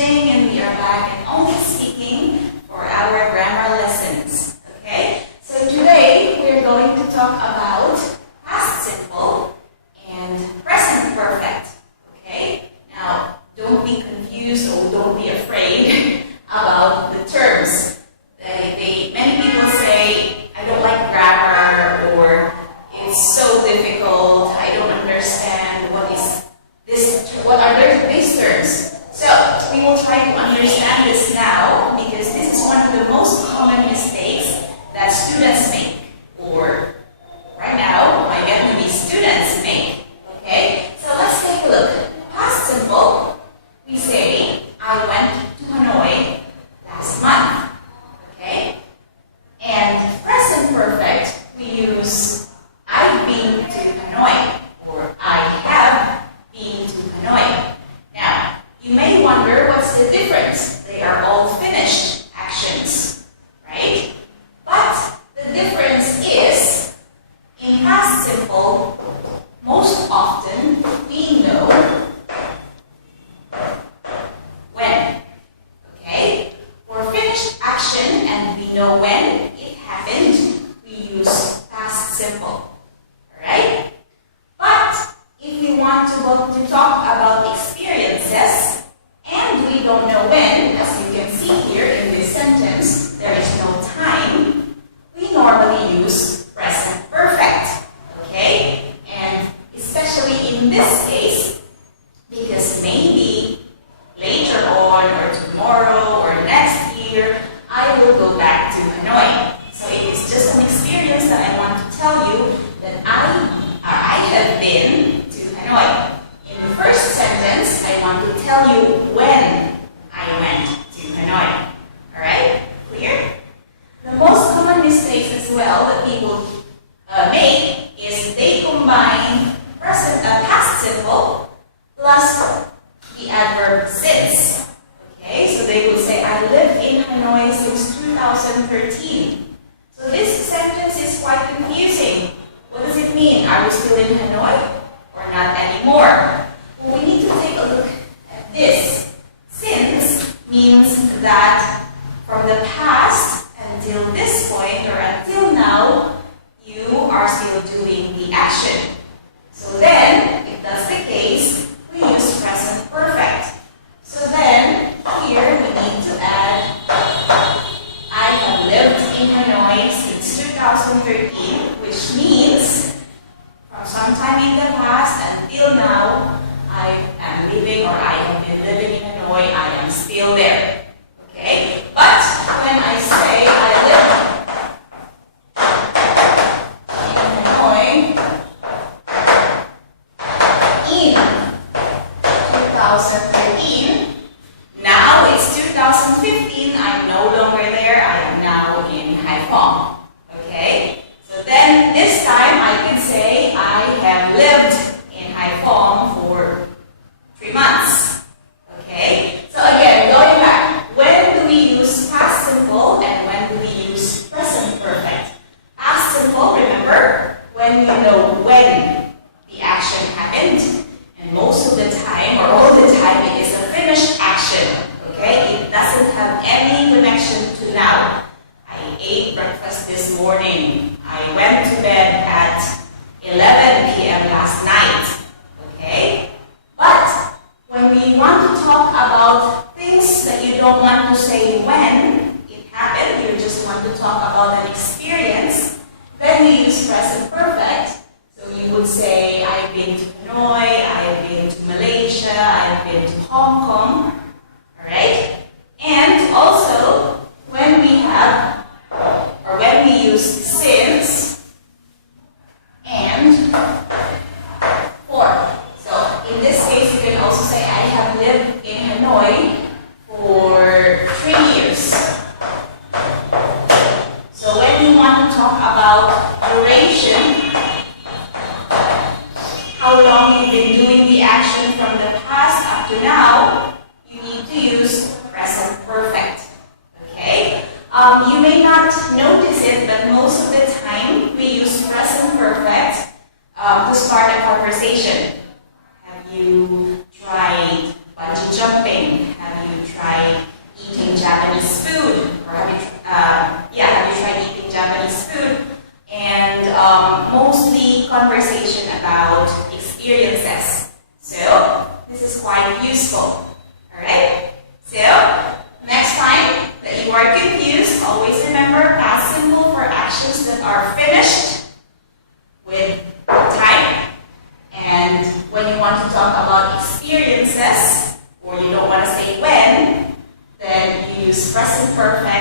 teaching, and we are back and only speaking for our grammar lessons. Okay? So today we're going to talk about past simple and present perfect. Okay? Now, don't be confused or don't be afraid about the terms. Many people say, I don't like grammar, or it's so difficult, I don't understand what are these terms. So we will try to understand this now, because this is one of the most common mistakes that students make, or right now might get to be students make. Okay, so let's take a look. Past simple, we say I went to Hanoi last month. Okay, and present perfect, we use I've been to Hanoi, or I have been to Hanoi. Now, you may wonder what's the difference. They are all finished actions, right? But the difference is, in past simple, most often we know when. Okay? For finished action and we know when it happened, we use past simple. Alright? But if we want to talk about experiences, and we don't know when, as you can see here in this sentence, there is no time, we normally use present perfect. Okay? And especially in this case, because maybe later on, or tomorrow, or next year, I will go back to Hanoi. So it is just an experience that I want to tell you that I have been to Hanoi. In the first sentence, I want to tell you when I went to Hanoi. Alright? Clear? The most common mistakes as well that people make is they combine past simple plus the adverb since. Okay, so they will say, I lived in Hanoi since 2013. So this sentence is quite confusing. What does it mean? Are we still in Hanoi or not anymore? Well, we need to take a look at this. Since means that from the past until this point, or until now, you are still doing the action. So then, if that's the case, we use present perfect. So then, here we need to add, I have lived in Hanoi since 2013, which means from some time in the past until now, I am living, or I have been living in Hanoi, I am still there. Okay? But when I say I live in Hanoi in 2013, now it's 2015, I'm no longer there, I am now in Haiphong. Okay? So then this time I can say I have lived in Haiphong for 3 months. Okay? So again, going back, when do we use past simple and when do we use present perfect? Past simple, remember, when we know when the action happened, and most of the time, or all the time, it is a finished action. Okay? It doesn't have any connection to now. I ate breakfast this morning. I went to bed at 11 p.m. last night. Okay? But when we want to talk about things that you don't want to say when it happened, you just want to talk about an experience, then we use present perfect. So you would say, I've been to Hanoi, I've been to Malaysia, I've been to Hong Kong. Alright? And also, when we have, or when we use since and for. So in this case, you can also say, I have lived in Hanoi for 3 years. So when we want to talk about duration, how long you've been doing the action from the past up to now, you Japanese food? Or have you tried eating Japanese food? And mostly conversation about experiences. So this is quite useful. Alright? So next time that you are confused, always remember past simple for actions that are finished with time. And when you want to talk about experiences, or you don't want to say when, then you use present perfect